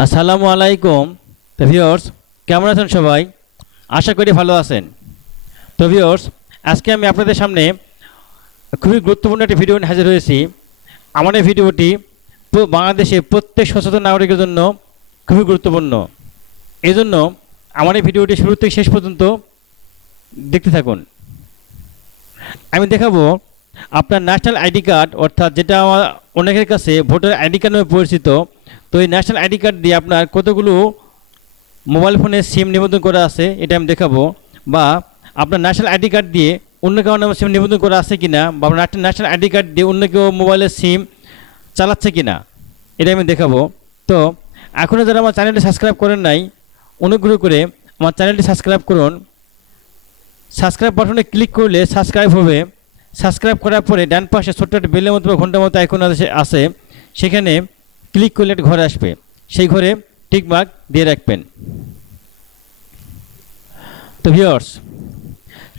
আসসালামু আলাইকুম। তো ভিওর্স কেমন আছেন সবাই? আশা করি ভালো আছেন। তো ভিওর্স আজকে আমি আপনাদের সামনে খুবই গুরুত্বপূর্ণ একটি ভিডিও হাজির হয়েছি। আমার এই ভিডিওটি বাংলাদেশে প্রত্যেক সচেতন নাগরিকের জন্য খুবই গুরুত্বপূর্ণ। এই জন্য আমার এই ভিডিওটি শুরু থেকে শেষ পর্যন্ত দেখতে থাকুন। আমি দেখাবো আপনার ন্যাশনাল আইডি কার্ড অর্থাৎ যেটা আমার অনেকের কাছে ভোটার আইডি কার্ড নামে পরিচিত। তো এই ন্যাশনাল আইডি কার্ড দিয়ে আপনার কতগুলো মোবাইল ফোনে সিম নিবন্ধন করা আছে, এটা আমি দেখাবো। বা আপনার ন্যাশনাল আইডি কার্ড দিয়ে অন্য কারও নামে সিম নিবন্ধন করা আছে কি না বা আপনার ন্যাশনাল আইডি কার্ড দিয়ে অন্য কেউ মোবাইলের সিম চালাচ্ছে কি না এটা আমি দেখাবো। তো এখনও যারা আমার চ্যানেলটি সাবস্ক্রাইব করেন নাই, অনুগ্রহ করে আমার চ্যানেলটি সাবস্ক্রাইব করুন। সাবস্ক্রাইব বাটনে ক্লিক করলে সাবস্ক্রাইব হবে। সাবস্ক্রাইব করার পরে ডান পাশে ছোট্ট একটা বেলের মতো ঘণ্টার মতো আছে আছে, সেখানে ক্লিক করলে ঘরে আসবে। সেই ঘরে টিকমার্ক দিয়ে রাখবেন। তো viewers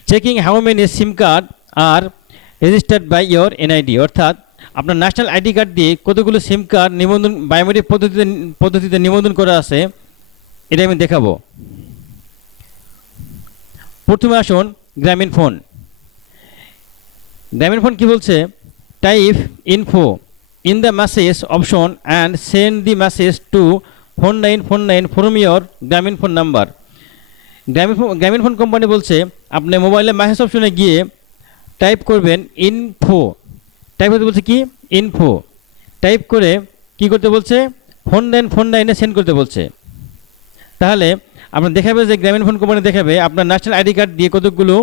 checking how many SIM card are registered by your NID অর্থাৎ আপনার ন্যাশনাল আইডি কার্ড দিয়ে কতগুলো সিম কার্ড নিবন্ধন বায়োমেট্রিক পদ্ধতিতে পদ্ধতিতে নিবন্ধন করা আছে, এটা আমি দেখাবো। প্রথমে আসুন গ্রামীণ ফোন। গ্রামীণ ফোন কি বলছে? Type info option and send the message to phone nine phone nine from your Grameen phone number Grameen Grameen phone company বলছে, আপনি মোবাইলে মেসেজ অপশনে গিয়ে টাইপ করবেন ইনফো টাইপ করতে বলছে কি? ইনফো টাইপ করে কি করতে বলছে? ফোন নাইন ফোন নাইনে সেন্ড করতে বলছে। তাহলে আপনার দেখাবে যে গ্রামীণ ফোন কোম্পানি দেখাবে, আপনার ন্যাশনাল আইডি কার্ড দিয়ে কতগুলো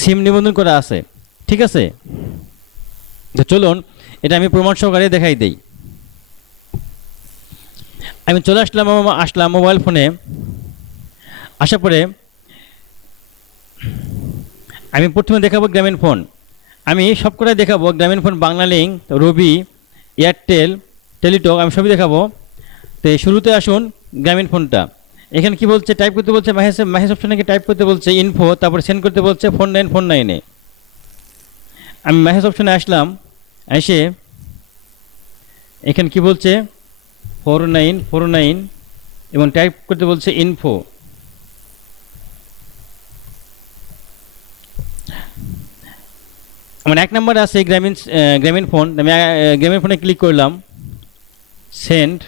সিম নিবন্ধন করা আছে। ঠিক আছে? চলুন, এটা আমি প্রমাণ সহকারে দেখাই দেই। আমি চলে আসলাম আসলাম মোবাইল ফোনে আসার পরে আমি প্রথমে দেখাবো গ্রামীণ ফোন আমি সব কটাই দেখাবো, গ্রামীণ phone Banglalink Robi Airtel Teletalk আমি সবই দেখাবো। তো শুরুতে আসুন গ্রামীণ ফোনটা এখানে কি বলছে? টাইপ করতে বলছে মাহেশ মাহেশ অপশনে টাইপ করতে বলছে? ইনফো তারপরে সেন্ড করতে বলছে ফোন নাইন ফোন নাইনে আমি মেসেজ অপশনে আসলাম, এসে এখানে কি বলছে? ফোর নাইন ফোর নাইন এবং টাইপ করতে বলছে ইনফো আমার এক নম্বর আছে গ্রামীণ গ্রামীণ ফোন আমি গ্রামীণ ফোনে ক্লিক করলাম। সেন্ড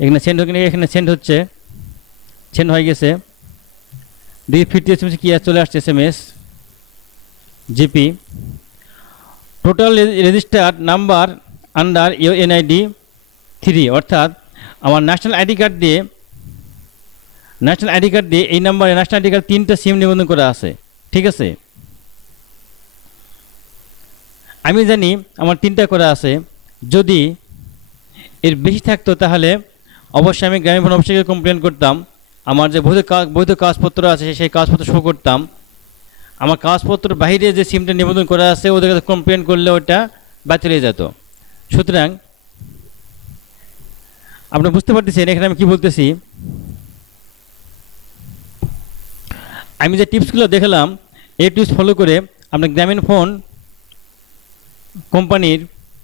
এখানে সেন্ড এখানে এখানে সেন্ড হচ্ছে। সেন্ড হয়ে গেছে। দুই ফিফটি এস এম এস কি চলে আসছে S M S GP, total registered number under you NID three, অর্থাৎ আমার ন্যাশনাল আইডি কার্ড দিয়ে, ন্যাশনাল আইডি কার্ড দিয়ে এই নাম্বারে ন্যাশনাল আইডি কার্ড তিনটা সিম নিবন্ধন করা আছে, ঠিক আছে? আমি জানি আমার তিনটা করা আছে, যদি এর বেশি থাকতো তাহলে অবশ্যই আমি গ্রামীণ ফোন অফিসে কমপ্লেন করতাম, আমার যে বৈধ বৈধ কাগজপত্র আছে সেই কাগজপত্র শো করতাম আমার কাগজপত্র বাইরে যে সিমটা নিবন্ধন করা আছে, ওদের কাছে কমপ্লেন করলে ওটা বাতিল হয়ে যেত। সুতরাং, আপনি বুঝতে পারতেছেন এখানে আমি কি বলতেছি? আমি যে টিপসগুলো দেখালাম, এই টিপস ফলো করে আপনার গ্রামীণ ফোন কোম্পানির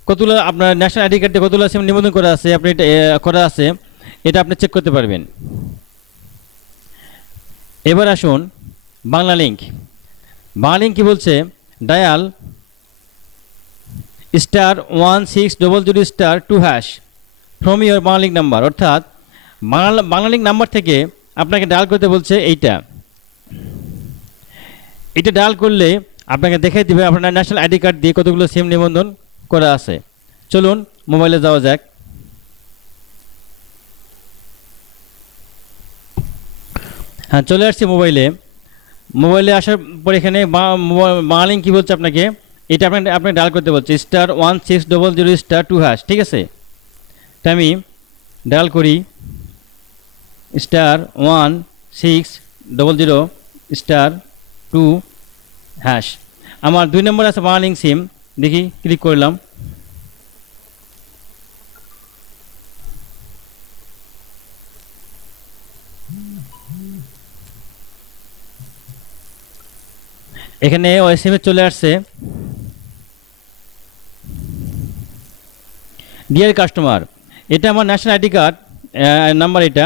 কতগুলো, আপনার ন্যাশনাল আইডি কার্ডে কতগুলো সিম নিবন্ধন করা আছে, আপনি এটা করা আছে, এটা আপনি চেক করতে পারবেন। এবার আসুন বাংলা লিঙ্ক লিঙ্ক কি বলছে? Dial, star one six double zero star two hash from your Banglalink number. অর্থাৎ বাংলা বাংলালিঙ্ক নাম্বার থেকে আপনাকে ডায়াল করতে বলছে এইটা। এটা ডায়াল করলে আপনাকে দেখাই দেবে আপনার ন্যাশনাল আইডি কার্ড দিয়ে কতগুলো সিম নিবন্ধন করা আছে। চলুন, মোবাইলে যাওয়া যাক। হ্যাঁ চলে আসছি মোবাইলে। মোবাইলে আসার পর এখানে বাংলিং কী বলছে আপনাকে? এটা আপনার আপনি ডায়াল করতে বলছে। Star one six double zero star two hash ঠিক আছে? তা আমি ডায়াল করি। Star one six double zero star two hash আমার দুই নম্বর আছে বাংলিং সিম দেখি ক্লিক করলাম। এখানে ওএসএমএস চলে আসছে। ডিয়ার কাস্টমার এটা আমার ন্যাশনাল আইডি কার্ড নাম্বার এটা।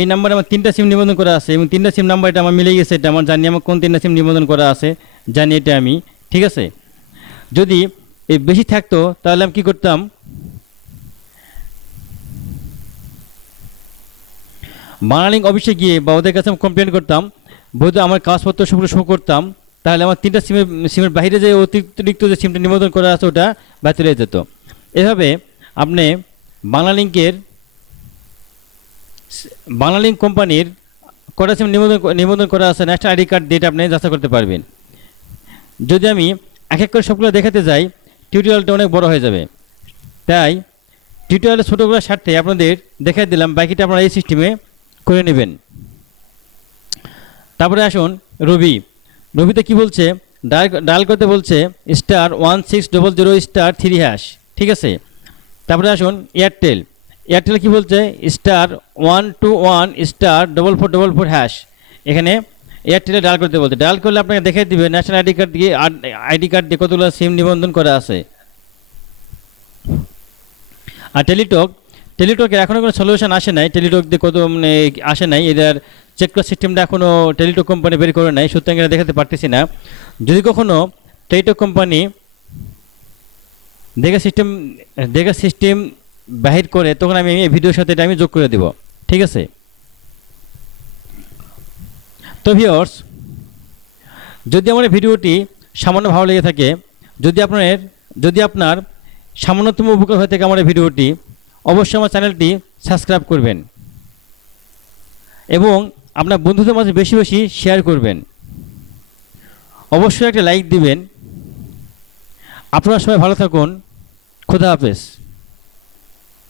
এই নাম্বারে আমার তিনটা সিম নিবন্ধন করা আছে এবং তিনটা সিম নাম্বার এটা আমার মিলে গেছে। এটা আমার জানি আমার কোন তিনটা সিম নিবন্ধন করা আছে, জানি এটা আমি। ঠিক আছে? যদি এই বেশি থাকতো, তাহলে আমি কী করতাম? বাংলালিঙ্ক অফিসে গিয়ে বা ওদের কাছে আমি কমপ্লেন করতাম। বৈধ আমার কাগজপত্র সবগুলো শো করতাম। তাহলে আমার তিনটা সিমের সিমের বাইরে যে অতিরিক্ত যে সিমটা নিবন্ধন করা আছে, ওটা বাতিল হয়ে যেত। এভাবে আপনি বাংলালিঙ্কের বাংলালিঙ্ক কোম্পানির কটা সিম নিবন্ধন নিবন্ধন করা আছে, ন্যাশনাল আইডি কার্ড ডেট আপনি যাচাই করতে পারবেন। যদি আমি এক এক করে সবগুলো দেখাতে যাই, টিউটোরিয়ালটা অনেক বড় হয়ে যাবে। তাই টিউটোরিয়ালের ছোটোগুলোর স্বার্থে আপনাদের দেখাই দিলাম, বাকিটা আপনারা এই সিস্টেমে করে নেবেন। তারপরে আসুন রবি। রবিতে কি বলছে? ডায়াল করতে বলছে, star one six double zero, star three hash. ঠিক আছে? তারপরে আসুন, এয়ারটেল। এয়ারটেল কি বলছে? Star one two one, star double four double four hash. এখানে এয়ারটেলে ডায়াল করতে বলছে। ডায়াল করলে আপনাকে দেখে দিবে, ন্যাশনাল আইডি কার্ড দিয়ে আইডি কার্ড দিয়ে কতগুলো সিম নিবন্ধন করা আছে। আর টেলিটক, টেলিটকের এখনও কোনো সলিউশন আসে নাই। টেলিটক দিয়ে কত মানে আসে নাই। এদের চেক করার সিস্টেমটা এখনও টেলিটক কোম্পানি বের করে নাই, সুতরাং এটা দেখাতে পারতেছি না। যদি কখনো টেলিটক কোম্পানি দেখা সিস্টেম দেখা সিস্টেম বাহির করে, তখন আমি এই ভিডিওর সাথে এটা আমি যোগ করে দেব। ঠিক আছে? তো ভিওর্স যদি আমার ভিডিওটি সামান্য ভালো লেগে থাকে, যদি আপনার যদি আপনার সামান্যতম উপকার হয়ে থাকে আমার ভিডিওটি, অবশ্যই আমার চ্যানেলটি সাবস্ক্রাইব করবেন। এবং আপনার বন্ধুদের মাঝে বেশি বেশি শেয়ার করবেন। অবশ্যই একটা লাইক দিবেন। আপনারা সবাই ভালো থাকুন। খুদা হাফেজ।